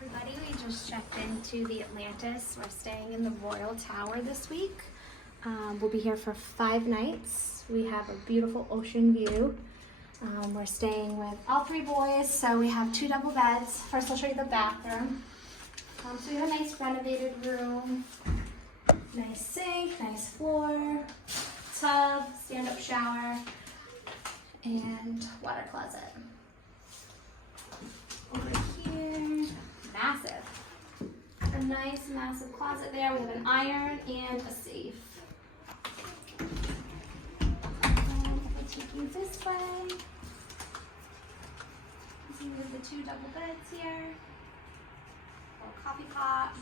Everybody, we just checked into the Atlantis. We're staying in the Royal Tower this week. We'll be here for 5 nights. We have a beautiful ocean view. We're staying with all 3 boys, so we have 2 double beds. First I'll show you the bathroom. So we have a nice renovated room, nice sink, nice floor, tub, stand-up shower, and water closet. Over here, massive. A nice massive closet there. We have an iron and a safe. We'll take you this way. So we have the 2 double beds here. Little coffee pot.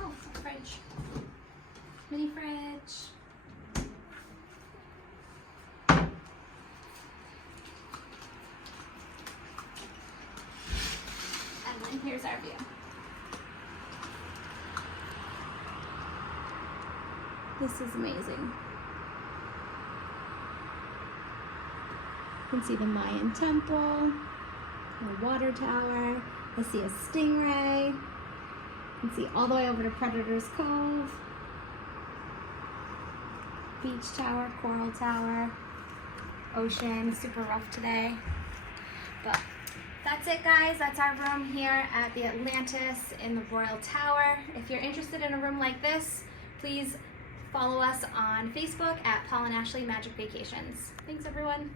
Oh, a fridge. Mini fridge. And then here's our view. This is amazing. You can see the Mayan temple, the water tower. I see a stingray. You can see all the way over to Predator's Cove. Beach tower, coral tower, ocean. Super rough today. But that's it, guys. That's our room here at the Atlantis in the Royal Tower. If you're interested in a room like this, please follow us on Facebook at Paul and Ashley Magic Vacations. Thanks, everyone.